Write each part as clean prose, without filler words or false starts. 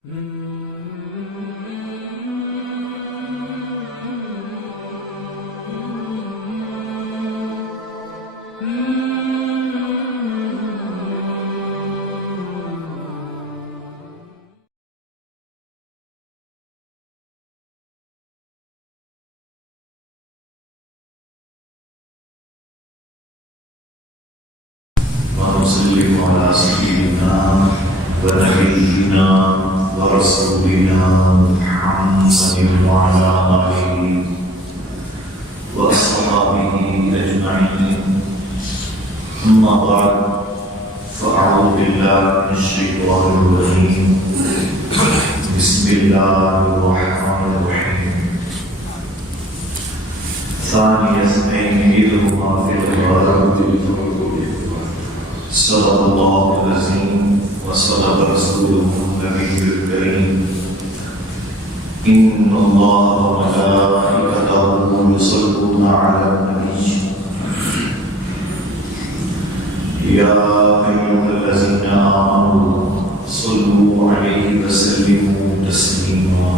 ونصلي على سيدنا ونبينا ورسولنا محمد وعلى آله وأصحابه أجمعين. أما بعد، فأعوذ بالله من الشيطان الرجيم. بسم الله الرحمن الرحيم. ثاني اثنين إذ هما في الغار صدق الله العظيم وصدق رسوله النبي الكريم. إن الله وملائكته يصلون على النبي يا أيها الذين آمنوا صلوا عليه وسلموا تسليما.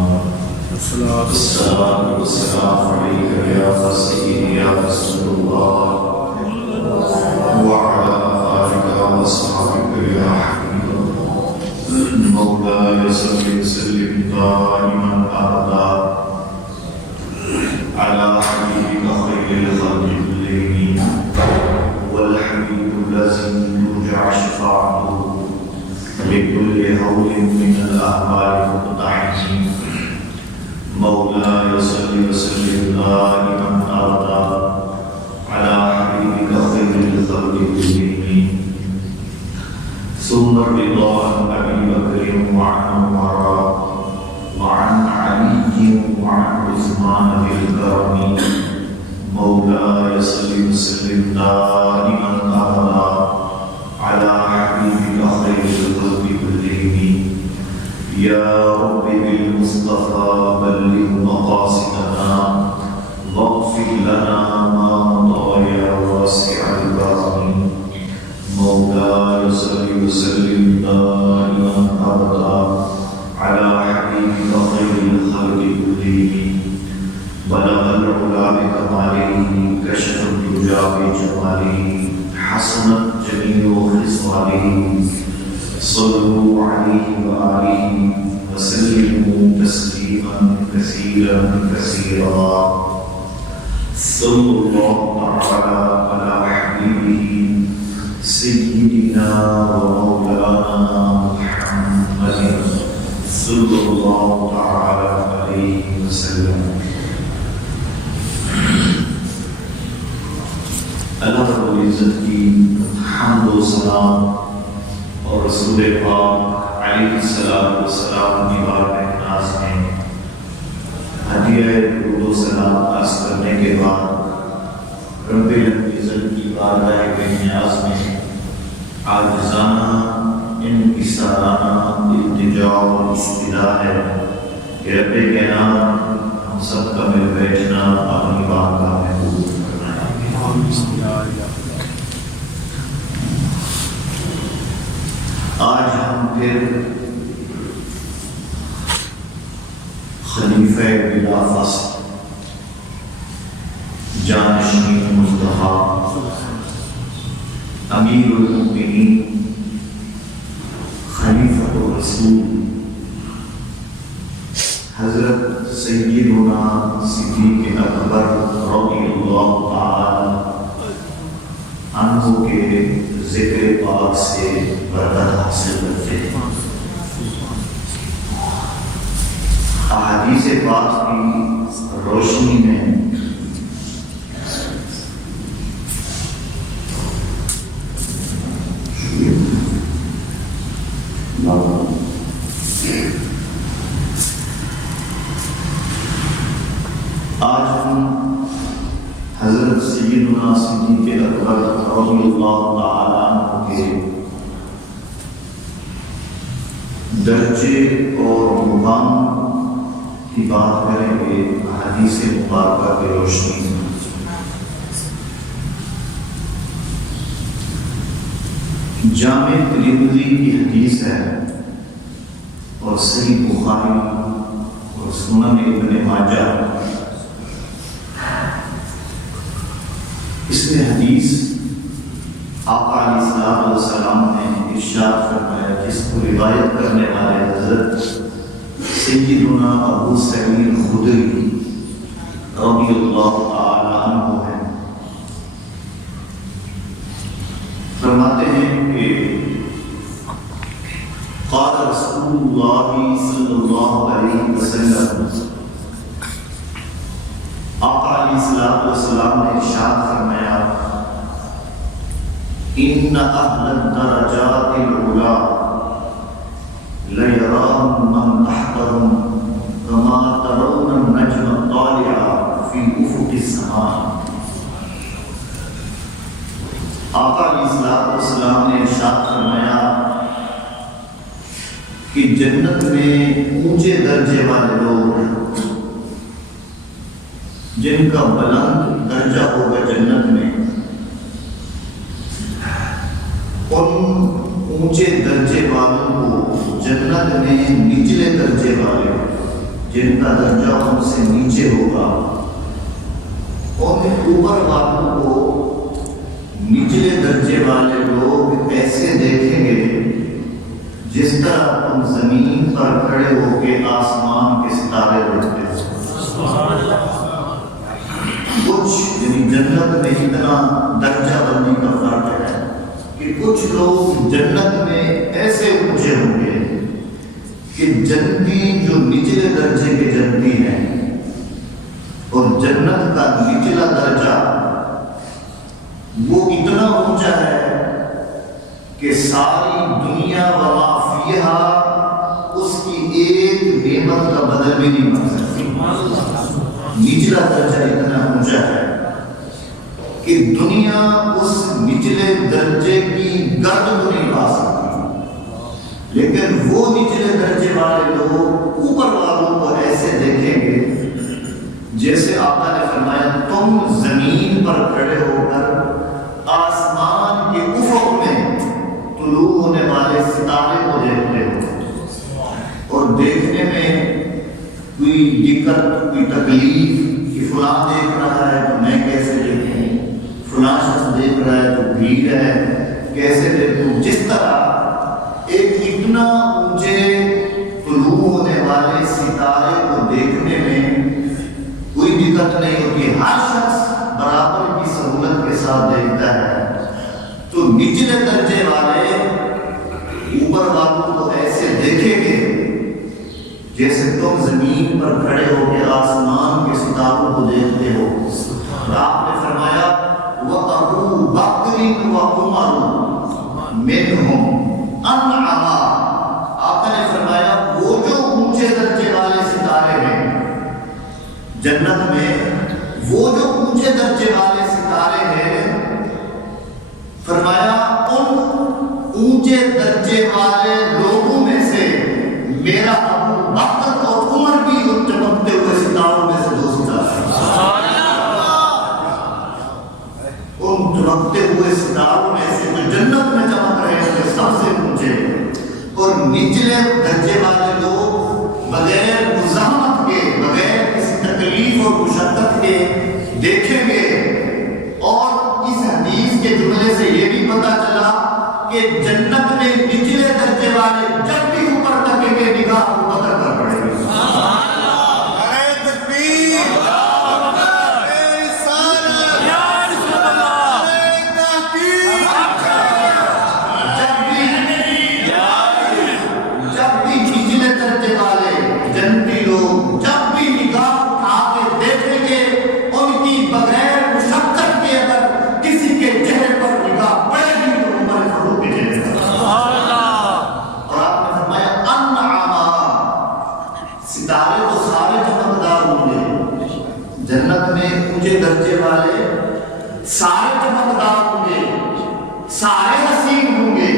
الصلاة والسلام عليك يا سيدي يا رسول الله وعلى آلك وأصحابك يا حبيب الله. مولاي صل وسلم دائما أبدا على حبيبك خير الخلق كلهم والحبيب الذي يرجع شفاعته لكل هول من الأهوال المقتحمين. مولاي صل وسلم دائما أبدا على حبيبك خير الخلق كلهم. ثم الرضا عن أبي بكر وعن عمر وعن علي وعن عثمان ذي الكرم. مولاي صل وسلم دائما أبدا على حبيبك خير الخلق كلهم. يا رب بالمصطفى بلغ مقاصدنا واغفر لنا ما مضى يا واسع الكرم. مولاي صل وسلم دائما أبدا على حبيبك خير الخلق كلهم. بلغ العلا بكماله كشف الدجى بجماله حسنت جميع خصاله. صلوا عليه وآله وسلموا تسليما كثيرا كثيرا. صلى الله تعالى على حبيبه سيدنا ومولانا محمد صلى الله تعالى عليه وسلم. اللہ رب العزت کی حمد و ثنا اور رسول پاک علیہ السلام کی بارگاہ ناز میں ہدیہ درود و سلام عرض کرنے کے بعد رب العزت کی بارگاہ بے نیاز میں عاجزانہ انکسارانہ التجا و استدعا ہے کہ رب کائنات ہم سب کا مل بیٹھنا اپنی بارگاہ میں قبول فرمائے. آج ہم پھر خلیفہ بلا فصل جانشین مصطفیٰ امیر المؤمنین خلیفۃ الرسول حضرت سیدنا صدیق اکبر رضی اللہ تعالی عنہ کے ذکر پاک سے برکت حاصل کرتے ہیں. احادیث پاک کی روشنی میں آج ہم حضرت سیدنا صدیق اکبر رضی اللہ تعالی عنہ کے درجے اور مقام کی بات کریں گے حدیث مبارکہ کی روشنی میں. جامع ترمذی کی حدیث ہے اور صحیح بخاری اور سنن ابن ماجہ اس میں حدیث آقا علیہ السلام نے ارشاد فرمایا، جس کو روایت کرنے والے حضرت سیدنا ابو سعید خدری رضی اللہ تعالی عنہ ہیں، فرماتے ہیں کہ قال رسول اللہ صلی اللہ علیہ وسلم، آقا علیہ السلام نے ارشاد فرمایا، ان اہل الدرجات العلا لیراہم من تحتہم کما ترون النجم الطالع فی افق السماء۔ آقا علیہ السلام نے ارشاد فرمایا کہ جنت میں اونچے درجے والے لوگ ہیں، جن کا بلند درجہ ہوگا جنت میں، ان اونچے درجے والوں کو جنت میں نچلے درجے والے، جن کا درجہ ان سے نیچے ہوگا، ان اوپر والوں کو نچلے درجے والے لوگ ایسے دیکھیں گے جس طرح تم زمین پر کھڑے ہو کے آسمان کے ستارے دیکھتے ہو۔ کچھ یعنی جنت میں اتنا درجہ بندی کا فرق ہے کہ کچھ لوگ جنت میں ایسے اونچے ہوں گے کہ جنتی جو نچلے درجے کے جنتی ہیں، اور جنت کا نچلا درجہ وہ اتنا اونچا ہے کہ ساری دنیا و ما فیہا اس کی ایک نعمت کا بدل بھی نہیں بن سکتی۔ نچلا درجہ اتنا اونچا ہے کہ دنیا اس نچلے درجے کی گرد کو نہیں پا سکتی، لیکن وہ نچلے درجے والے لوگ اوپر والوں کو ایسے دیکھیں گے جیسے آقا نے فرمایا، تم زمین پر کھڑے ہو کر آسمان کے افق میں طلوع ہونے والے ستارے کو دیکھتے ہو، اور دیکھنے میں کوئی دقت، کوئی تکلیف کہ فلاں دیکھ رہا ہے تو میں کیسے دیکھوں، فلاں شخص دیکھ رہا ہے تو بھیڑ ہے کیسے دیکھوں، جس طرح ایک اتنا اونچے طلوع ہونے والے ستارے کو دیکھنے میں کوئی دقت نہیں ہوتی، ہر شخص برابر کی سہولت کے ساتھ دیکھتا ہے، تو نچلے درجے والے اوپر والوں کو ایسے دیکھیں گے جیسے تم زمین پر کھڑے ہو کے آسمان کے ستاروں کو دیکھتے ہو۔ اور آپ نے فرمایا وَأَبُو بَكْرٍ وَعُمَرُ مِنْهُمْ أَنْعَمَا، آپ نے فرمایا وہ جو اونچے درجے والے ستارے ہیں جنت میں، وہ جو اونچے درجے والے ستارے ہیں، فرمایا ان اونچے درجے والے لوگوں میں سے میرا ابو بکر اور عمر بھی ان چمکتے ہوئے ستاروں میں سے دو ستارے ہیں۔ ان چمکتے ہوئے ستاروں میں سے جو جنت میں چمک رہے ہیں سب سے اونچے، اور نچلے درجے والے لوگ بغیر مزاحمت کے، بغیر کسی تکلیف اور مشقت کے دیکھیں گے۔ اور اس حدیث کے جملے سے یہ بھی پتہ چلا کہ جنت میں نچلے درجے والے جب بھی اوپر تکیں گے نگاہ ابو بکر پر پڑے گی۔ جب بھی نچلے درجے والے جنتی لوگ جب بھی نگاہ اٹھا کے دیکھیں گے، ان کی بغیر مشقت کے اگر کسی کے چہرے پر نگاہ پڑے گی تو عمر فاروق کے چہرے پر۔ اور آپ نے فرمایا انعما، ستارے تو سارے چمکدار ہوں گے، جنت میں اونچے درجے والے سارے چمکدار ہوں گے، سارے حسین ہوں گے،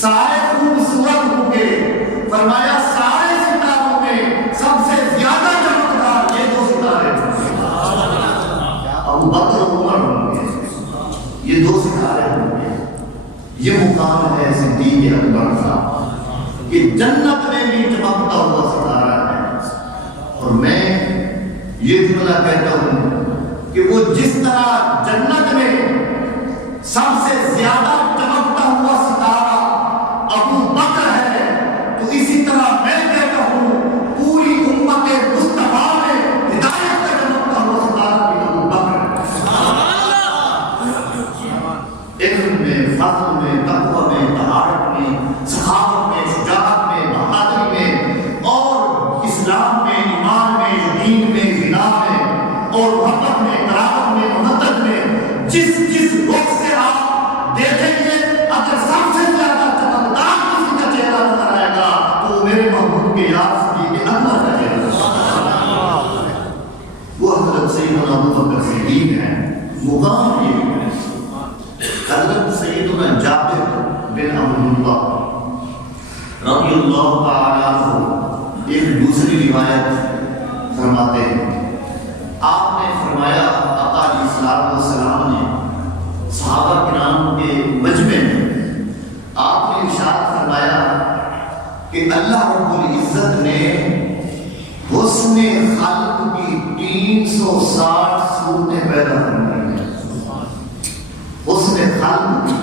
سارے خوبصورت ہوں گے، فرمایا سارے ستاروں میں سب سے زیادہ چمکدار یہ دو ستارے ابو بکر اور عمر ہوں گے، یہ دو ستارے ہوں گے۔ یہ مقام ہے صدیق اکبر کا کہ جنت میں بھی بسم اللہ کہتا ہوں کہ وہ جس طرح جنت میں سب سے زیادہ چمکتا ہوا ستارہ ابو بکر ہے، تو اسی طرح میں کہتا ہوں پوری امت مصطفیٰ میں ہدایت کا چمکتا ہوا ستارہ بھی ابو بکر ہے۔ علم میں، فضل میں، تقوی میں، طہارت میں، سخاوت میں، شجاعت میں، بہادری میں، اور اسلام میں، ایمان میں، یقین میں، غنا میں، اور محبت میں، قرابت میں، مدد میں، جس رخ سے آپ دیکھیں گے اگر سب سے زیادہ چمکدار کسی کا چہرہ نظر آئے گا تو وہ میرے محبوب کے یار صدیق اکبر کا چہرہ، وہ حضرت سیدنا ابو بکر صدیق ہیں۔ مقام یہ ہے حضرت سیدنا جابر بن عبداللہ رضی اللہ تعالیٰ عنہ ایک دوسری روایت فرماتے ہیں، آپ نے فرمایا آقا علیہ السلام نے صحابہ کرام کے مجمع میں آپ نے ارشاد فرمایا کہ اللہ رب العزت نے حسن خلق کی 360 صورتیں پیدا فرمائی ہیں۔ حسن خلق کی،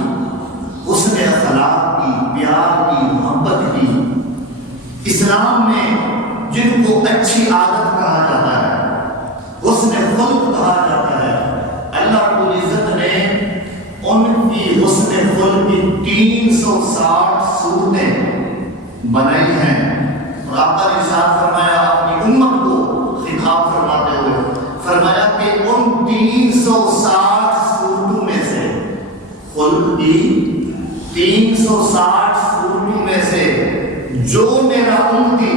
حسن اخلاق کی، پیار کی، محبت کی، اسلام میں جن کو اچھی عادت کہا جاتا ہے، حسن خلق کہا جاتا ہے، اللہ رب العزت نے ان کی حسن خلق کی 360 صورتیں بنائی ہیں۔ اور آقا نے ارشاد فرمایا اپنی امت کو خطاب فرماتے ہوئے فرمایا کہ ان 360 صورتوں میں سے خلق کی 360 صورتوں میں سے جو میرا امتی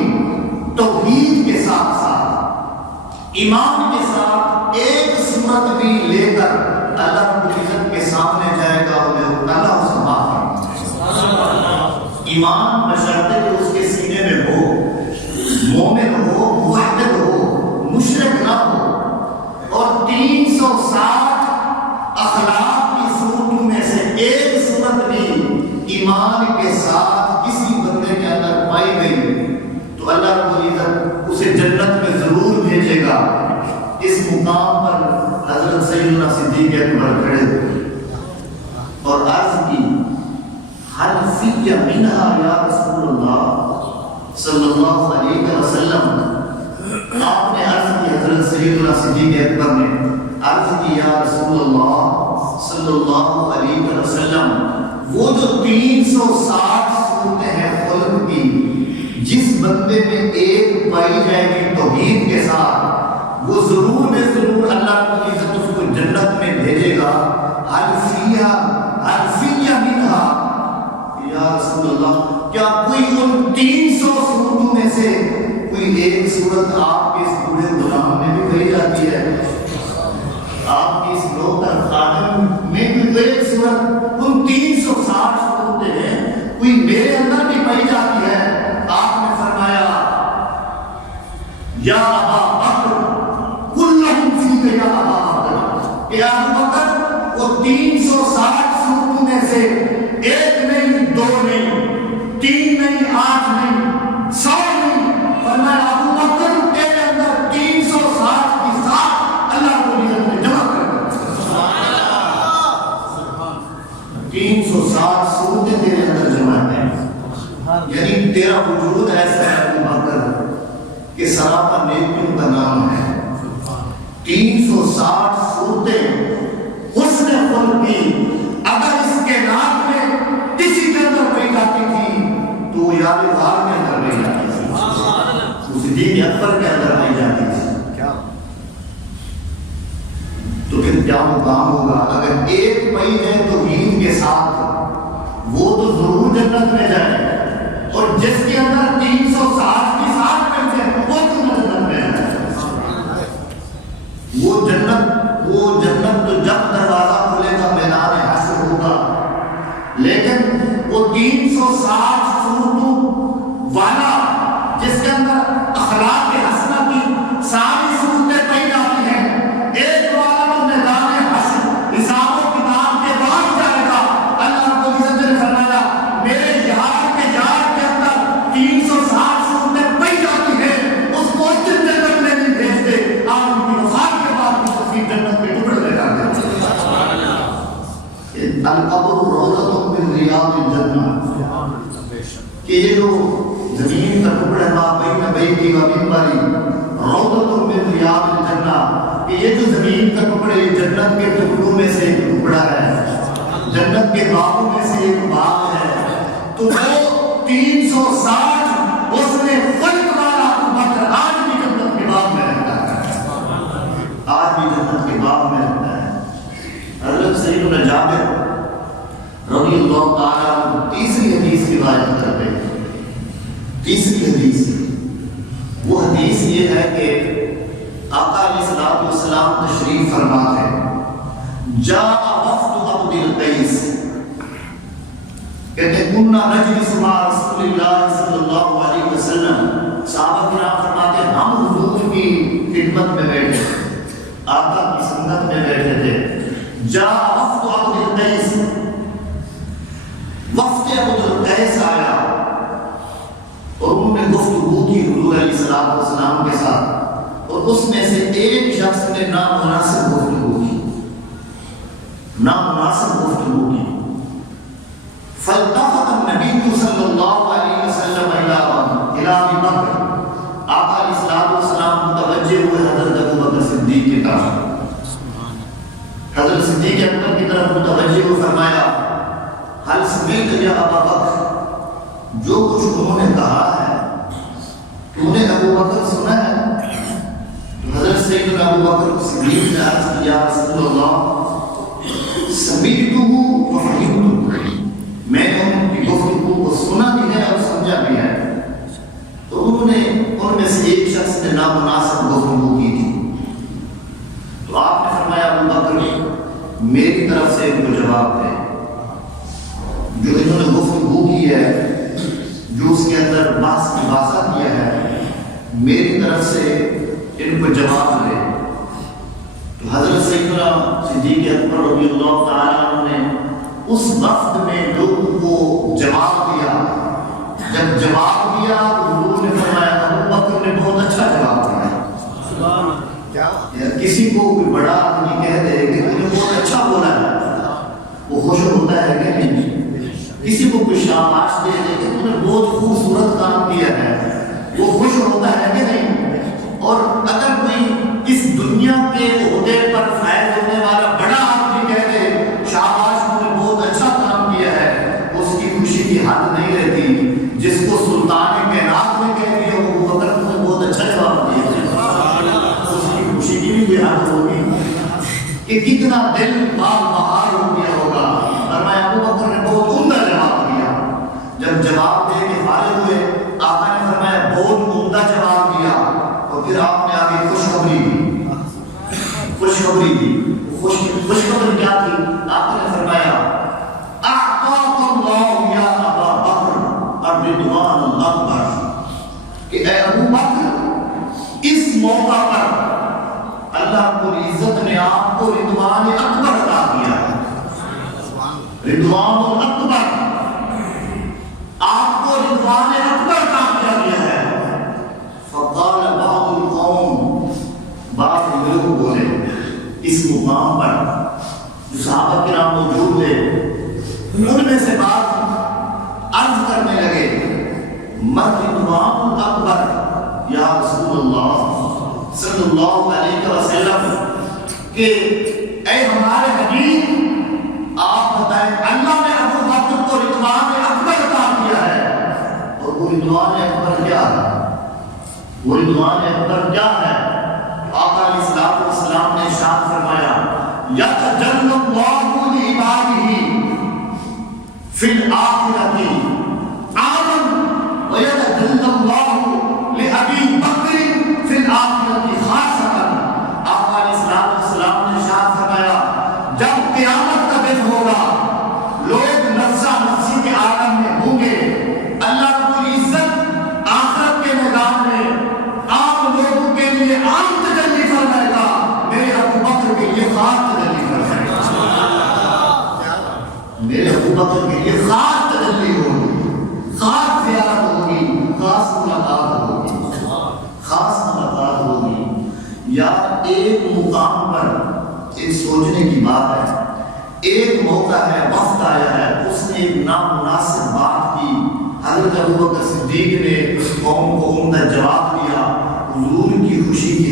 توحید کے ساتھ ساتھ ایمان کے ساتھ ایک صورت بھی لے کر اللہ رب العزت کے سامنے جائے گا اللہ اس کو معاف فرمائے۔ ایمان بشرطے کہ اس کے سینے میں ہو، مومن ہو، موحد ہو، مشرک نہ ہو، اور 360 اخلاق کی صورتوں میں سے ایک صورت بھی ایمان کے ساتھ کسی بندے کے اندر پائی گئی تو اللہ رب العزت اسے جنت میں ضرور بھیجے گا۔ اس مقام پر حضرت سیدنا صدیق اکبر کھڑے ہوئے اور عرض کی حل فی منہا یا رسول اللہ صلی اللہ علیہ وسلم۔ آپ نے عرض کی، حضرت سیدنا صدیق اکبر نے عرض کی یا رسول اللہ صلی اللہ علیہ وسلم، وہ جو 360 صورتیں ہیں خلق کی، جس بندے میں ایک پائی جائے گی توحید کے ساتھ، وہ ضرور میں ضرور اللہ رب العزت اس کو جنت میں بھیجے گا۔ حل فیہ منہا یا رسول اللہ، کیا کوئی ان 300 صورتوں میں سے کوئی ایک صورت آپ کے اس بوڑھے غلام میں بھی پائی جاتی ہے؟ آپ کی اس نوکر خادم میں بھی ایک صورت، ان 360 صورتیں ہیں، کوئی میرے اندر بھی پائی جاتی ہے؟ آپ نے فرمایا یا ابا بکر کلہم فیک یا ابا بکر، کہ ابو بکر وہ 360 صورتوں میں سے ایک نہیں، دو نہیں، 3 نہیں، 8 نہیں، 100 نہیں، فرمایا ابو بکر تیرے اندر 360 کی ذات اللہ کو نے جمع کر دی۔ 360 صورتیں تیرے اندر جمع ہیں، یعنی تیرا وجود ایسا ہے ابو بکر کہ سراپا نیکیوں کا نام ہے۔ 360 صورتیں حسن خلق کی اگر اس کے نام میں کسی کے اندر پائی جاتی تھی تو وہ یاد غار کے اندر پائی جاتی تھی، صدیق اکبر کے اندر پائی جاتی تھی۔ تو پھر کیا مقام ہوگا اگر ایک پائی ہے توحید کے ساتھ، وہ تو ضرور جنت میں جائے، اور جس کے اندر 360 کی ساتھ پائی جائے وہ تو جنت میں جائے۔ وہ جنت تو جب دروازہ کھلے گا میدان حشر ہوگا، لیکن وہ 360 صورتوں والا جس کے اندر اخلاق حسنہ کی ساری صورتیں پائی جاتی ہیں، ایک والا تو میدان حشر حساب و کتاب کے بعد جائے گا۔ اللہ رب العزت نے فرمایا میرے یار کے اندر 360 صورتیں پائی جاتی ہیں، اس کو جنت میں نہیں بھیجتے، آپ ان کی مسجدی و منبری روضۃ من ریاض الجنہ، کہ یہ جو زمین کا ٹکڑے جنت کے ٹکڑوں میں سے ایک ٹکڑا ہے، جنت کے باغوں میں سے ایک باغ ہے، تو وہ 360 اس نے خلق والا ابو بکر آج بھی جنت کے باغ میں رہتا ہے، آج بھی جنت کے باغ میں رہتا ہے۔ حضرت سیدنا جابر رضی اللہ تعالیٰ عنہ تیسری حدیث کی روایت کرتے ہیں، تیسری حدیث، وہ حدیث یہ ہے کہ آقا علیہ الصلوۃ والسلام تشریف فرما ہے، جاء وفد عبد القیس، کہتے ہیں کننا نجلس مع رسول اللہ صلی اللہ علیہ وسلم، صحابہ کرام فرماتے ہیں ہم حضور کی خدمت میں بیٹھے، آقا کی سنت میں بیٹھے تھے، جاء وفد عبد القیس، وفد عبد القیس آیا اور انہوں نے گفتگو کی حضور علیہ الصلوۃ والسلام کے ساتھ، اور اس میں سے ایک شخص نے نامناسب گفتگو کی، نامناسب گفتگو کی، فالتفت النبی صلی اللہ علیہ وسلم الی ابی بکر، آقا علیہ الصلوۃ والسلام متوجہ ہوئے حضرت ابو بکر صدیق کی طرف، حضرت صدیق اکبر کی طرف متوجہ ہوئے، فرمایا حل سمعت یا ابا بکر، جو کچھ انہوں نے کہا ہے تو نے ابو بکر سنا ہے؟ حضرت سیدنا ابو بکر صدیق نے عرض کیا رسول اللہ سمعتہ وفہمتہ، میں نے ان کی گفتگو کو سنا بھی ہے اور سمجھا بھی ہے، تو انہوں نے ان میں سے ایک شخص نے نامناسب گفتگو کی تھی، تو آپ نے فرمایا ابو بکر میری طرف سے ان کو جواب دے، جو انہوں نے گفتگو کی ہے، جو اس کے اندر بحث کی باسا کیا ہے، میری طرف سے ان کو جواب دے۔ تو حضرت سیدنا صدیق اکبر رضی اللہ تعالیٰ عنہ نے اس وقت میں لوگوں کو جواب دیا، جب جواب دیا تو حضور نے فرمایا ابو بکر نے بہت اچھا جواب دیا، کسی کو کوئی بڑا آدمی کہہ دے کہ انہوں نے بہت اچھا بولا ہے، وہ خوش ہوتا ہے کہ نہیں؟ کسی کو کوئی شاباش دے دے کہ انہوں نے بہت خوبصورت کام کیا ہے، وہ خوش ہوتا ہے کہ نہیں؟ اور اگر کوئی اس دنیا کے عہدے پر فائز ہونے والا بڑا آدمی کہہ دے شاباش انہوں نے بہت اچھا کام کیا ہے، اس کی خوشی کی حد نہیں رہتی، جس کو سلطان کائنات نے کہہ دیا وہ بکر نے بہت اچھا جواب دیا، اس کی خوشی کی بھی کوئی حد ہوگی کہ کتنا دل باغ بہار ہو گیا ہوگا۔ فرمایا ابو بکر نے بہت عمدہ جواب دیا، جب جواب دے کے فارغ ہوئے آقا نے فرمایا بہت عمدہ جواب دیا، اور پھر آپ نے آگے خوشخبری دی، خوشخبری دی، خوشخبری کیا تھی؟ آپ نے فرمایا اعطاک اللہ یا ابا بکر الرضوان الاکبر، کہ اے ابو بکر اس موقع پر اللہ رب العزت نے آپ کو رضوان اکبر عطا کیا ہے، رضوان الاکبر، آپ کو رضوان اکبر عطا کیا گیا ہے۔ فقال بعض القوم، بعض لوگ بولے اس مقام پر جو صحابہ کرام موجود تھے، ان میں سے بعض عرض کرنے لگے مر رضوان الاکبر یا رسول اللہ صلی اللہ علیہ وسلم، کہ اے ہمارے حبیب آپ بتائیں اللہ نے ابو بکر کو رضوان اکبر عطا کیا ہے، اور وہ رضوان اکبر کیا ہے؟ وہ رضوان اکبر کیا ہے؟ آقا علیہ الصلوۃ والسلام نے ارشاد فرمایا یتجلی اللہ لعبادہ فی الآخرۃ عاما ویتجلی اللہ لأبی بکر فی الآخرۃ خاصۃ۔ آقا علیہ الصلوۃ والسلام نے ارشاد فرمایا جب قیامت کا دن ہوگا لوگ نفسا نفسی کے عالم میں ہوں گے، اللہ رب العزت آخرت کے میدان میں عام لوگوں کے لیے عام تجلی فرمائے گا، میرے ابو بکر کے لیے خاص تجلی فرمائے گا، میرے ابو بکر کے لیے خاص تجلی ہوگی، خاص زیارت ہوگی، خاص ملاقات ہوگی، خاص ملاقات ہوگی۔ یا ایک مقام پر ایک سوچنے کی بات ہے، ایک موقع ہے، وقت آیا ہے، اس نے ایک نامناسب بات کی، حضرت ابو بکر صدیق نے اس قوم کو عمدہ جواب دیا،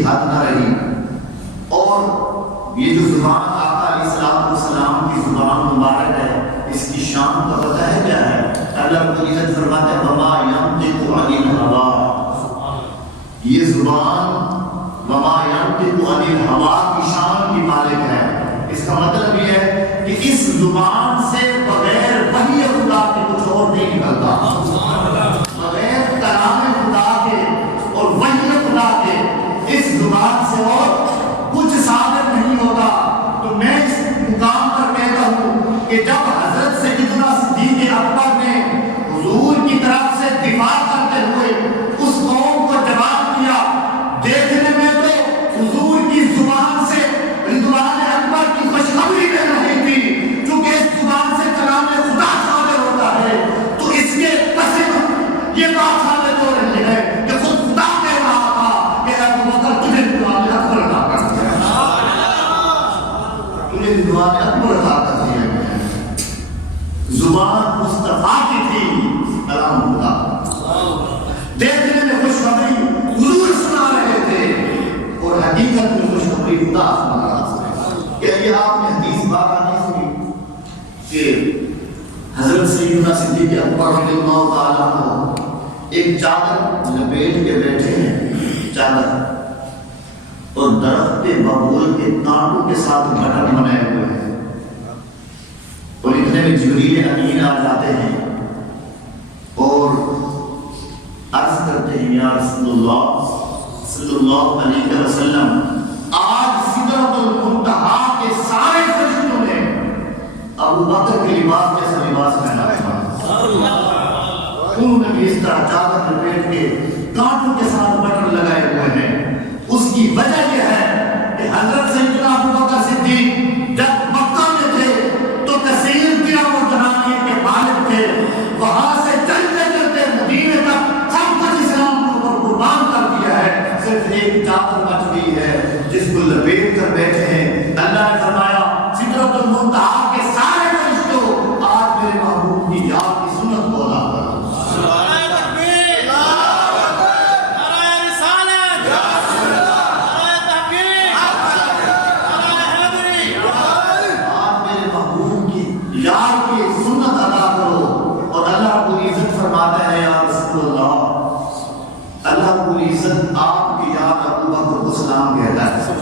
حد نہ رہی. اور یہ جو زبان آقا علیہ السلام کی زبان مبارک ہے، اس کی شان کا پتہ ہے کیا ہے؟ اللہ رب العزت فرماتا ہے وما ينطق عن الهوى. یہ زبان وما ينطق عن الهوى کی شان کی مالک ہے. اس کا مطلب یہ ہے کہ اس زبان سے بغیر وحی خدا کے کچھ اور نہیں نکلتا، بغیر کلام خدا کے اور وحی خدا کے اس زبان سے اور کچھ صادر نہیں ہوتا. تو میں اس مقام پر کہتا ہوں کہ جب حضرت سیدنا صدیق اکبر نے حضور کی طرف سے دفاع کرتے ہوئے اس قوم کو جواب دیا، دیکھنے میں تو حضور کی زبان سے رضوان اکبر کی خوشخبری مل رہی تھی، چونکہ اس زبان سے کلام خدا صادر ہوتا ہے، تو اس کے قسم یہ بات ثابت ہو رہی ہے کہ خود خدا کہہ رہا تھا کہ ابو بکر تجھے رضوان اکبر عطا کر دیا، تجھے رضوان اکبر عطا کر دیا. زبان مصطفیٰ کی تھی، کلام خدا. دیکھنے میں خوشخبری حضور سنا رہے تھے اور حقیقت میں خوشخبری خدا سنا رہا تھا. کیا یہ آپ نے حدیث بارہ نہیں سنی کہ حضرت سیدنا صدیق اکبر رضی اللہ تعالیٰ عنہ ایک چادر لپیٹ کے بیٹھے ہیں، چادر، اور درخت کے ببول کے کانٹوں کے ساتھ بٹن بنائے ہوئے ہیں، اور اتنے میں جبریل امین آ جاتے ہیں اور عرض کرتے ہیں یا رسول اللہ صلی اللہ علیہ وسلم، آج سدرۃ المنتہا کے سارے فرشتوں نے ابو بکر کے لباس جیسا لباس پہنا ہے. انہوں نے بھی اس طرح چادر لپیٹ کے کانٹوں کے ساتھ بٹن لگائے ہوئے ہیں. اس کی وجہ یہ ہے کہ حضرت سیدنا ابو بکر صدیق جب مکہ میں تھے تو کثیر قیام و جنانیت کے مالک تھے. وہاں سے چلتے چلتے مدینے تک سب کچھ اسلام کے اوپر قربان کر دیا ہے، صرف ایک چادر بچ گئی ہے جس کو لپیٹ کر بیٹھے ہیں. اللہ نے فرمایا سدرۃ المنتہا کے سارے فرشتوں آج میرے محبوب کی یاد کی سنت کو ادا کرو. آپ کی یاد ابو بکر کو سلام کہتا ہے.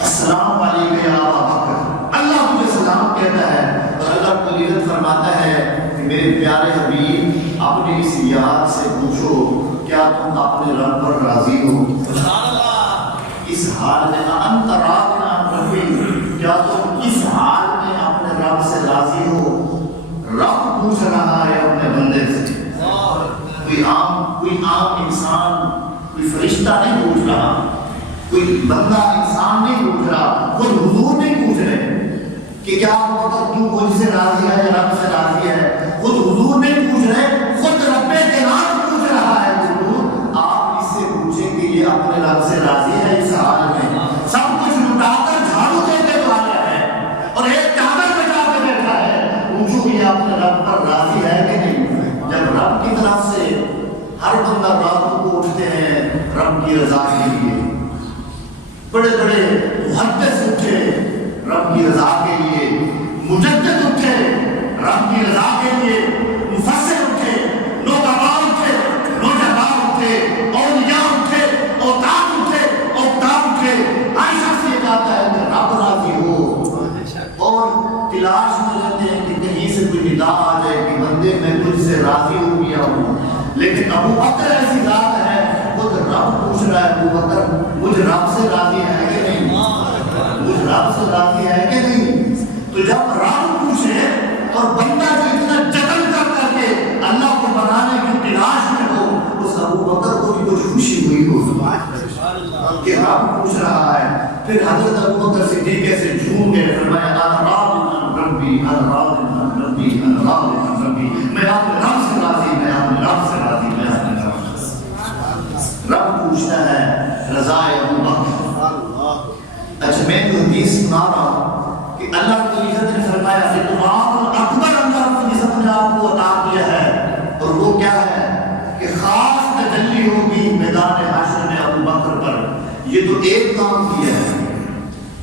السلام علیکم یا ابا بکر، اللہ تجھے سلام کہتا ہے. اور اللہ کو عزت فرماتا ہے کہ میرے پیارے حبیب اپنی اس یاد سے پوچھو کیا تم اپنے رب پر راضی ہو؟ اس حال میں انت راض عن ربی، کیا تم اس حال میں اپنے رب سے راضی ہو؟ رب پوچھ رہا ہے اپنے بندے سے. کوئی عام انسان، کوئی فرشتہ نہیں پوچھ رہا، کوئی بندہ انسان نہیں پوچھ رہا، خود حضور نہیں پوچھ رہے کہ کیا تو مجھ سے راضی ہے یا رب سے راضی ہے. خود حضور نہیں پوچھ رہے، خود رب کائنات پوچھ رہا ہے. حضور آپ اس سے پوچھیں کہ یہ اپنے رب سے راضی ہے اس حال میں سب کچھ لٹا کر جھاڑو دیتے تو آیا ہے اور ایک چادر بچا کے بیٹھا ہے، پوچھو کہ یہ اپنے رب پر راضی ہے کہ نہیں. جب رب کی طرف سے ہر بندہ راتوں کو اٹھتے ہیں رب کی رضا کے لیے، بڑے بڑے محدث اٹھے رب کی رضا کے لیے، مجدد اٹھے رب کی رضا کے لیے، مفسر اٹھے، نوجوان اٹھے، نوجوان اٹھے، اولیاء اٹھے، اوتاد اٹھے، اوتاد اٹھے. عائشہ سے کہتا ہے کہ رب راضی ہو، اور تلاش میں رہتے ہیں کہ کہیں سے کوئی ندا آ جائے کہ بندے میں تجھ سے راضی ہو گیا ہوں. لیکن ابو بکر ایسی ذات ہے، خود رب پوچھ رہا ہے ابو بکر مجھ رب سے راضی ہے کہ نہیں، مجھ رب سے راضی ہے کہ نہیں. تو جب رب پوچھے اور بندہ جو اتنا جتن کر کے اللہ کو بنانے کی تلاش میں ہو، اس ابو بکر کو بھی کچھ خوشی ہوئی ہو کہ رب پوچھ رہا ہے. پھر حضرت ابو بکر صدیق سے جھوم گئے، فرمایا انا راض عن ربی، انا راض عن ربی، انا راض عن ربی، میں اپنے رب سے راضی، میں اپنے رب سے راضی، میں اپنے رب سے. رب پوچھتا ہے رضا ابو بکر. اچھا میں جو حدیث سنا رہا ہوں کہ اللہ کی عزت نے فرمایا رضوان اکبر اللہ نے اپنے آپ کو عطا کیا ہے، اور وہ کیا ہے کہ خاص تجلی ہوگی میدان حشر میں ابو یہ تو ایک کام کیا ہے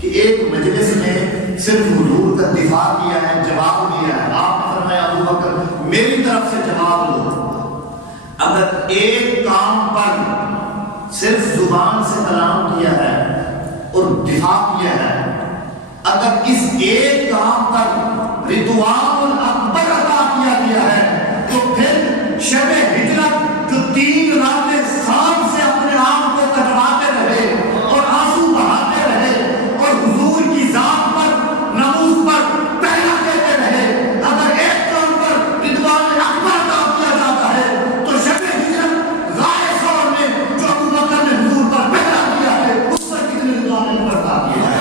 کہ ایک مجلس میں صرف حضور کا دفاع کیا ہے، جواب دیا ہے۔ آپ نے فرمایا ابو بکر میری طرف سے جواب دو۔ اگر ایک کام پر صرف زبان سے کلام کیا ہے اور دفاع کیا ہے، اگر اس ایک کام پر رضوان اکبر عطا کیا گیا ہے، تو پھر شب ہجرت جو 3 راتیں سال سے اپنے آپ کو کٹواتے رہے اور آنسو بہاتے رہے اور حضور کی ذات پر ناموس پر پہلا دیتے رہے، اگر ایک کام پر رضوان اکبر عطا کیا جاتا ہے تو شب ہجرت غائب سور میں جو ابو بکر نے حضور پر پہلا کیا ہے اس پر کتنے رضوان اکبر عطا کیا ہے۔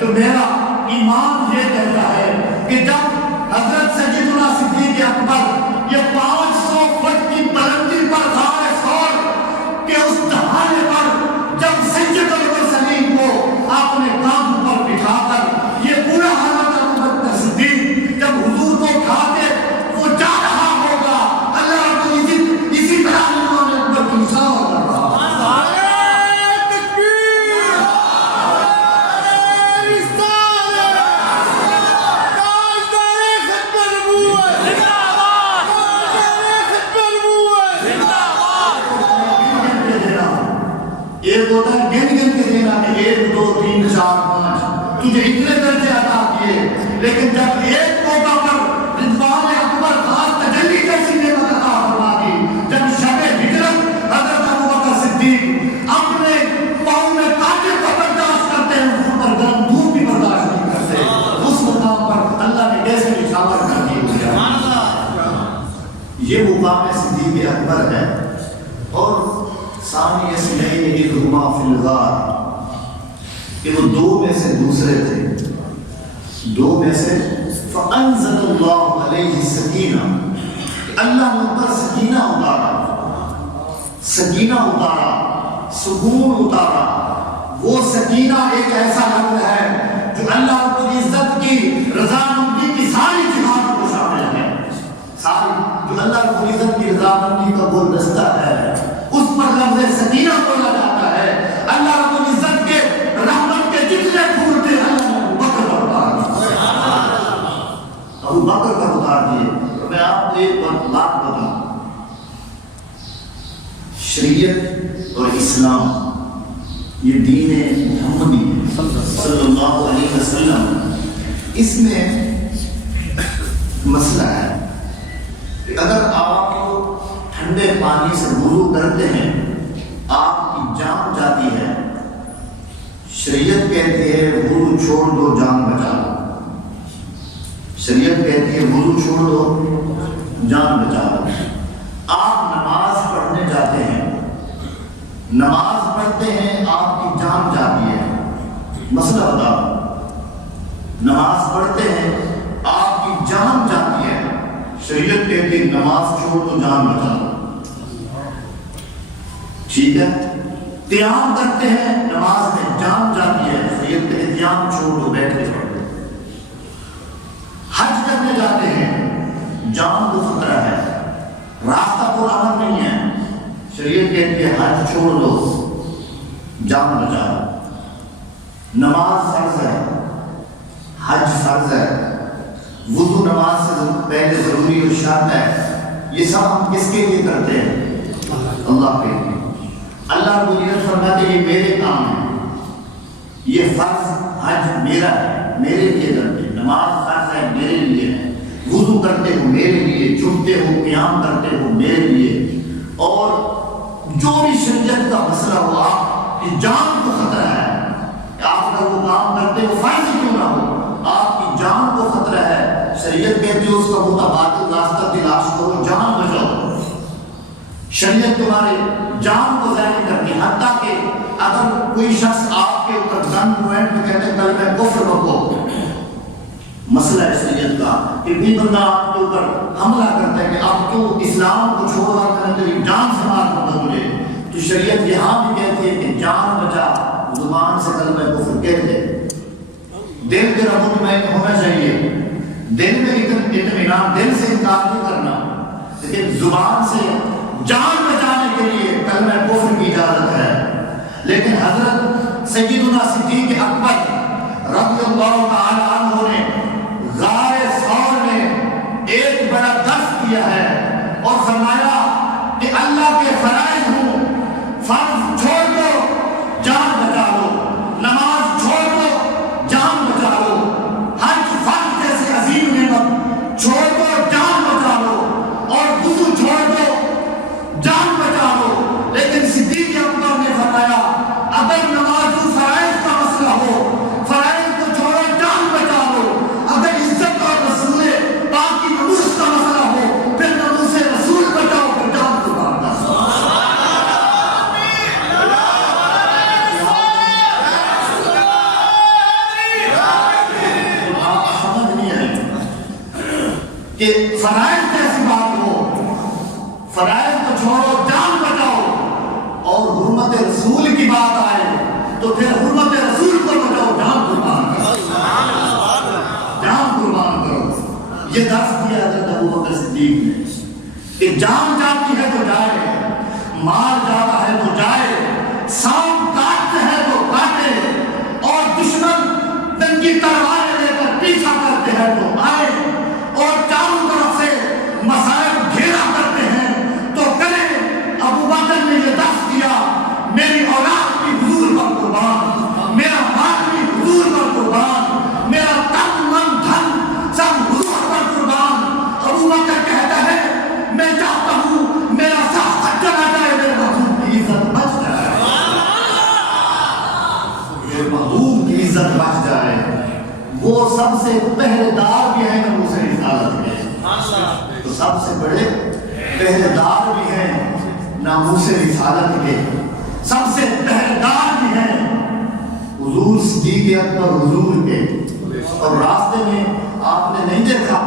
تو میرا ایمان یہ کہتا ہے کہ جب حضرت سیدنا صدیق اکبر یہ 500 فٹ کی بلندی پر غار ثور کے اس دہانے پر جب سید المرسلین کو آپ نے کام پر بٹھا کر یہ پورا حالات ابو بکر صدیق جب حضور کو کھاتے وہ جا رہا ہوگا، اللہ رب العزت اسی طرح ایمان اکبر کی مثال کر رہا ہے۔ ایک ہوتا ہے گن گن کے دینا کہ 1 2 3 4 5 تجھے اتنے درجے عطا کیے، لیکن جب ایک موقع پر رضوان اکبر خاص تجلی جیسی نعمت عطا فرما دی، جب شب ہجرت حضرت ابو بکر صدیق اپنے پاؤں میں کانٹے کو برداشت کرتے ہیں، حضور پر گرم دھوپ بھی برداشت نہیں کرتے، اس مقام پر اللہ نے کیسے نشاور کر دی ہوئی ہے۔ یہ مقام صدیق اکبر ہے۔ اور ثانی اسمعین اذہما فی الغار کہ وہ 2 میں سے دوسرے تھے، 2 میں سے فانزل اللہ علیہ السکینہ، اللہ نے پر سکینہ اتارا، سکینہ اتارا، سکون اتارا۔ وہ سکینہ ایک ایسا لفظ ہے جو اللہ رب العزت کی رضامندی کی ساری جہات کو شامل ہے، ساری جو اللہ رب العزت کی رضامندی کا گلدستہ ہے اس پر لفظ سکینہ بولا جاتا ہے۔ اللہ رب العزت کے رحمت کے جتنے پھول تھے اللہ نے ابو بکر پر اتار دیے، ابو بکر پر اتار دیے۔ تو میں آپ کو ایک بات بتاؤں، شریعت اور اسلام یہ دین محمدی صلی اللہ علیہ وسلم، اس میں مسئلہ ہے کہ اگر آپ ٹھنڈے پانی سے وضو کرتے ہیں آپ کی جان جاتی ہے، شریعت کہتی ہے وضو چھوڑ دو جان بچا لو، شریعت کہتی ہے وضو چھوڑ دو جان بچا لو۔ آپ نماز پڑھنے جاتے ہیں، نماز پڑھتے ہیں آپ کی جان جاتی ہے، مسئلہ بتاؤ، نماز پڑھتے ہیں آپ کی جان جاتی ہے، شریعت کہتی ہے نماز چھوڑ دو جان بچا لو، ٹھیک ہے۔ قیام کرتے ہیں نماز میں جان جاتی ہے، شریعت کہتی ہے قیام چھوڑ دو بیٹھ کے پڑھ دو۔ حج کرنے جاتے ہیں جان کو خطرہ ہے، راستہ پر امن نہیں ہے، شریعت کہتی ہے حج چھوڑ دو جان بچا لو۔ نماز فرض ہے، حج فرض ہے، وضو نماز سے پہلے ضروری اور شرط ہے، یہ سب ہم کس کے لیے کرتے ہیں؟ اللہ کے لیے۔ اللہ رب العزت فرماتے ہیں یہ میرے کام ہے، یہ فرض حج میرا ہے، میرے لیے کرتے ہیں، نماز فرض ہے میرے لیے ہے، وضو کرتے ہو میرے لیے، جھکتے ہو قیام کرتے ہو میرے لیے، اور جو بھی شریعت کا مسئلہ ہو آپ کی جان کو خطرہ ہے، آپ اگر وہ کام کرتے ہو فرض کیوں نہ ہو، آپ کی جان کو خطرہ ہے، شریعت کہتی ہے اس کا متبادل راستہ تلاش کرو، جان بچاؤ۔ شریعت تمہارے جان کو ضائع کرتی ہے، حتیٰ کہ اگر کوئی شخص آپ کے اوپر گن پوائنٹ میں کہتے ہیں کلمہ کفر بکو، مسئلہ ہے شریعت شریعت کا کہ کوئی بندہ آپ کے اوپر حملہ کرتا ہے کہ اب تو اسلام کو چھوڑ کر تیری جان سے مار دوں گا تجھے، تو شریعت یہاں بھی کہتی ہے کہ جان بچا، زبان سے کلمہ کفر کہہ دے، دل تیرا مطمئن ہونا چاہیے، دل میں اطمینان، دل سے انکار نہیں کرنا، لیکن زبان سے جان بچانے کے لیے کلمہ کفر کی اجازت ہے۔ لیکن حضرت سیدنا صدیق اکبر رضی اللہ تعالی عنہ نے غار ثور میں ایک بڑا درس کیا ہے اور فرمایا کہ اللہ کے فرائض ہوں، فرض چھوڑ دو جان بچا لو، نماز چھوڑ دو جان بچا لو، حج فرض جیسے عظیم نعمت چھوڑ دو جان بچا لو، اور وضو چھوڑ دو جان بچا لو۔ لیکن صدیق اکبر نے فرمایا اگر نماز فرائض کا مسئلہ ہو، فرائض کو چھوڑو جان بچا لو، اگر عزت اور رسول پاک کی نموز کا مسئلہ ہو پھر نموز رسول بچاؤ، پھر جان قربان کرو۔ آپ سمجھ نہیں آئی کہ فرائض جیسی بات ہو، فرائض کو چھوڑو جان بچاؤ، اور حرمت رسول کی بات آئے تو پھر حرمت رسول کو بچاؤ، جان قربان کرو، جان قربان کرو۔ یہ درس دیا حضرت ابوبکر صدیق نے کہ جان جاتی ہے تو جائے، مال جاتا ہے تو جائے، سانپ کاٹتے ہیں تو کاٹے، اور دشمن ننگی تلواریں لے کر پیچھا کرتے ہیں تو آئے، اور چاروں طرف سے مصائب گھیرا کرتے ہیں تو کرے۔ ابوبکر نے یہ درس دیا، میری اولاد بھی حضور پر قربان، میرا مال بھی حضور پر قربان، میرا تن من دھن سب حضور پر قربان۔ ابوبکر کہتا ہے میں چاہتا ہوں میرا ساتھ چلا جائے، میرے محبوب کی عزت بچ جائے، میرے محبوب کی عزت بچ جائے۔ وہ سب سے پہرے دار بھی ہیں ناموس رسالت کے، تو سب سے بڑے پہرے دار بھی ہیں ناموس رسالت کے، سب سے پہردار بھی ہیں حضور صدیق اکبر حضور کے۔ اور راستے میں آپ نے نہیں دیکھا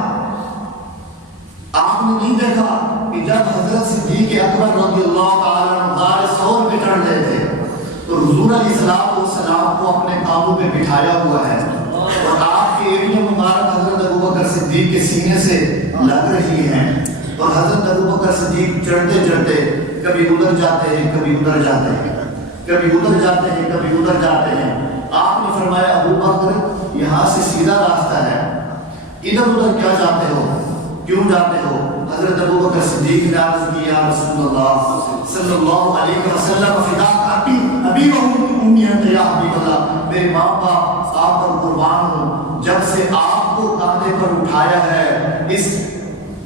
کہ جب حضرت صدیق اکبر رضی اللہ تعالیٰ عنہ غار ثور پہ چڑھ رہے تھے تو حضور علیہ السلام کو اپنے کانوں پہ بٹھایا ہوا ہے، اور آپ کی ایڑیاں مبارک حضرت ابوبکر صدیق کے سینے سے لگ رہی ہیں، اور حضرت ابوبکر صدیق چڑھتے چڑھتے کبھی ادھر جاتے ہیں کبھی ادھر جاتے ہیں، کبھی ادھر جاتے ہیں کبھی ادھر جاتے ہیں۔ آپ نے فرمایا ابوبکر یہاں سے سیدھا راستہ ہے، ادھر ادھر کیا جاتے ہو، کیوں جاتے ہو؟ حضرت ابوبکر صدیق نے عرض کی یا رسول اللہ صلی اللہ علیہ وسلم فداک ابی و امی انت یا حبیب اللہ، میرے ماں باپ آپ پر قربان ہوں، جب سے آپ کو کاندھے پر اٹھایا ہے اس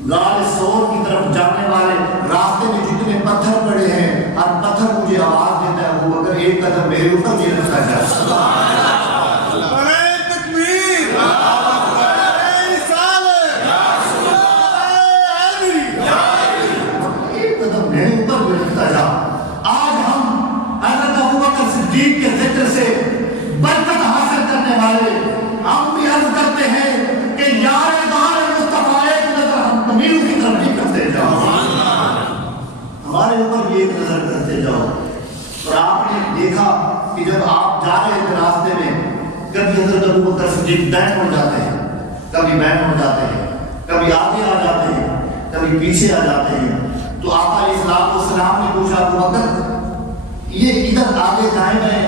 غار ثور کی طرف جانے والے راستے میں جتنے پتھر پڑے ہیں ہر پتھر مجھے آواز دیتا ہے ابوبکر ایک قدم میرے اوپر بھی رکھتا جائے۔ ایک قدم میرے اوپر بھی رکھتا جا۔ آج ہم حضرت ابوبکر صدیق کے ذکر سے برکت حاصل کرنے والے ہم بھی عرض کرتے ہیں کہ یار کی طرف نہیں کرتے جاؤ، ہمارے اوپر یہ ایک نظر کرتے جاؤ۔ اور آپ نے دیکھا کہ جب آپ جا رہے تھے راستے میں کبھی حضرت ابوبکر صدیق دائیں ہو جاتے ہیں، کبھی بائیں ہو جاتے ہیں، کبھی آگے آ جاتے ہیں، کبھی پیچھے آ جاتے ہیں۔ تو آقا علیہ السلام نے پوچھا ابوبکر یہ ادھر آگے دائیں بائیں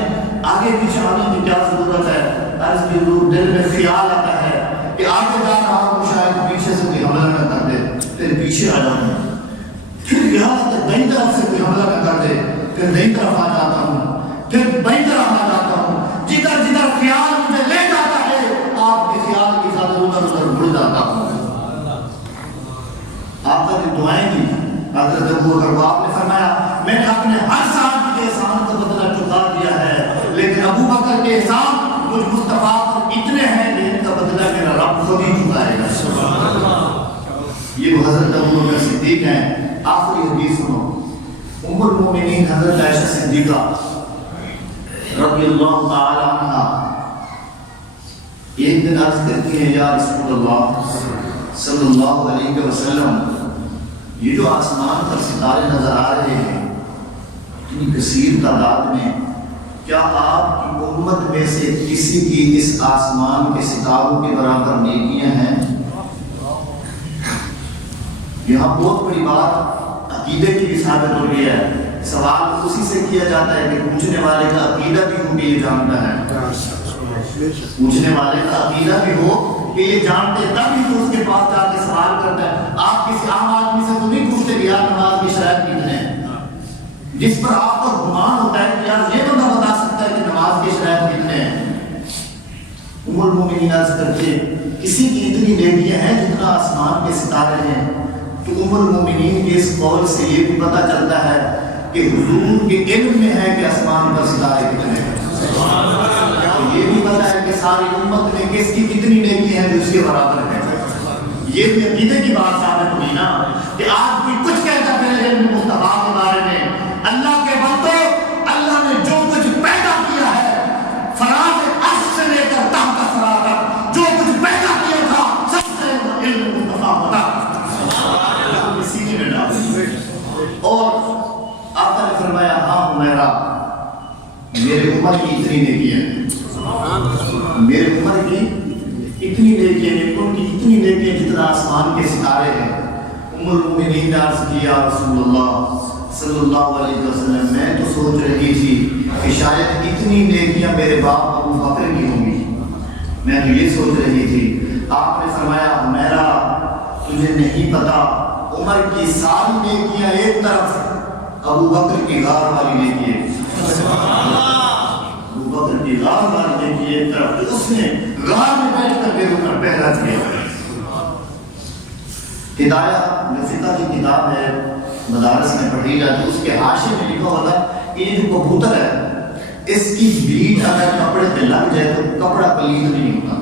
آگے پیچھے آنے کی کیا ضرورت ہے؟ عرض کی حضور دل میں خیال آتا ہے کہ آگے جا رہا ہوں شاید پیچھے سے کوئی حملہ نہ کر دے، پھر پیچھے آ جاؤں، پھر یہاں تک دائیں طرف سے کوئی حملہ نہ کر دے، پھر دائیں طرف آ جاتا ہوں، پھر بائیں طرف آ جاتا ہوں، جدھر جدھر خیال مجھے لے جاتا ہے آپ کے خیال کے ساتھ ادھر ادھر مڑ جاتا ہوں۔ آپ نے دعائیں کی حضرت ابوبکر کو، آپ نے فرمایا میں نے اپنے ہر صحابی کے احسان کا بدلہ چکا دیا ہے، لیکن ابوبکر کے احسان مجھ مصطفیٰ پر اتنے ہیں کہ ان کا بدلہ میرا رب خود ہی چکائے گا۔ یہ وہ حضرت ابوبکر صدیق ہیں۔ آخری حدیث سنو، ام المومنین حضرت عائشہ صدیقہ رضی اللہ تعالی عنہ ایک ایک دن عرض کرتی ہیں یا رسول اللہ صلی اللہ علیہ وسلم یہ جو آسمان پر ستارے نظر آ رہے ہیں اتنی کثیر تعداد میں، کیا آپ کی امت میں سے کسی کی اس آسمان کے ستاروں کے برابر نیکیاں ہیں؟ یہاں بہت بڑی بات عقیدے کی بھی ثابت ہو رہی ہے۔ سوال اسی سے کیا جاتا ہے کہ پوچھنے والے کا عقیدہ بھی ہو کہ یہ جانتا ہے، پوچھنے والے کا عقیدہ بھی ہو کہ یہ جانتے تب ہی تو اس کے پاس جا کے سوال کرتا ہے۔ آپ کسی عام آدمی سے تو نہیں پوچھتے کہ یار نماز کی شرائط کتنے ہیں، جس پر آپ کو گمان ہوتا ہے کہ یار یہ بندہ بتا سکتا ہے کہ نماز کی شرائط کتنے ہیں۔ ام المومنین عرض کرتے کسی کی اتنی نیکیاں ہیں جتنا آسمان کے ستارے ہیں، تو ام المومنین کے اس قول سے یہ بھی پتہ چلتا ہے کہ حضور کے علم میں ہے کہ آسمان پر ستارے کتنے ہیں، یہ بھی پتہ ہے کہ ساری امت میں کس کی کتنی نیکی ہے جو اس کے برابر ہے۔ یہ بھی عقیدے کی بات ثابت ہوئی نا کہ آج کوئی کچھ کہتا پہلے علم مصطفیٰ کے بارے میں، اللہ کے بندو اللہ نے جو کچھ پیدا کیا ہے فراز عرش سے لے کر تحت ثری تک جو کچھ پیدا کیا تھا سب سے علم مصطفیٰ بتا سینے میں ڈال۔ اور آقا نے فرمایا ہاں حمیرہ میرے عمر کی اتنی نیکیاں ہیں، میرے عمر کی اتنی نیکیاں ہیں، ان کی اتنی نیکیاں جتنا آسمان کے ستارے ہیں۔ ام المومنین نے عرض کیا رسول اللہ صلی اللہ علیہ وسلم میں تو سوچ رہی تھی کہ شاید اتنی نیکیاں میرے باپ ابو بکر کی ہوں گی، میں تو یہ سوچ رہی تھی۔ آپ نے فرمایا حمیرہ تجھے نہیں پتا عمر کی ساری نیکیاں ایک طرف، ابو بکر کی غار والی نیکی ہے، ابو بکر کی غار والی نیکی ایک طرف، تو اس نے غار میں بیٹھ کر بے رکن پہلا کیا۔ ہدایہ جو فقہ کی کتاب ہے مدارس میں پڑھی جاتی، اس کے حاشیے میں لکھا ہوتا ہے کہ یہ جو کبوتر ہے اس کی بیٹ اگر کپڑے پہ لگ جائے تو کپڑا پلیت نہیں ہوتا،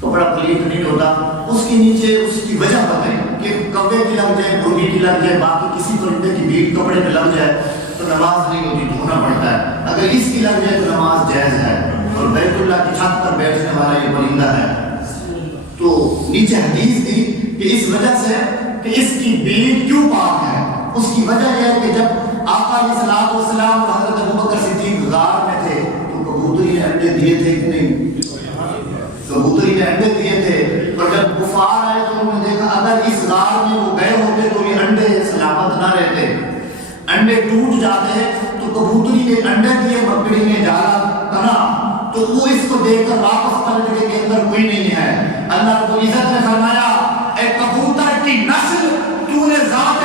کپڑا پلیت نہیں ہوتا۔ اس کے نیچے اس کی وجہ بتائیں کہ کوے کی لگ جائے، مرغی کی لگ جائے، باقی کسی پرندے کی بیٹ کپڑے پہ لگ جائے تو نماز نہیں ہوتی، دھونا پڑتا ہے۔ اگر اس کی لگ جائے تو نماز جائز ہے۔ اور بیت اللہ کی چھت پر بیٹھنے والا یہ پرندہ ہے، تو نیچے حدیث دی کہ اس وجہ سے کہ اس کی بیٹ کیوں پاک ہے، اس کی وجہ یہ ہے کہ جب آقا علیہ الصلوۃ والسلام اور حضرت ابوبکر صدیق غار میں تھے تو کبوتری نے انڈے دیے تھے کہ نہیں، کبوتری نے انڈے دیے تھے، اور جب کفار آئے تو انہوں نے دیکھا اگر اس غار میں وہ گئے ہوتے تو یہ انڈے سلامت نہ رہتے، انڈے ٹوٹ جاتے، تو کبوتری نے انڈے دیے، مکڑی نے جالا تنا، تو وہ اس کو دیکھ کر واپس پلٹ گئے کہ اندر کوئی نہیں ہے۔ اللہ رب العزت نے فرمایا اے کبوتر کی نسل تو نے ذات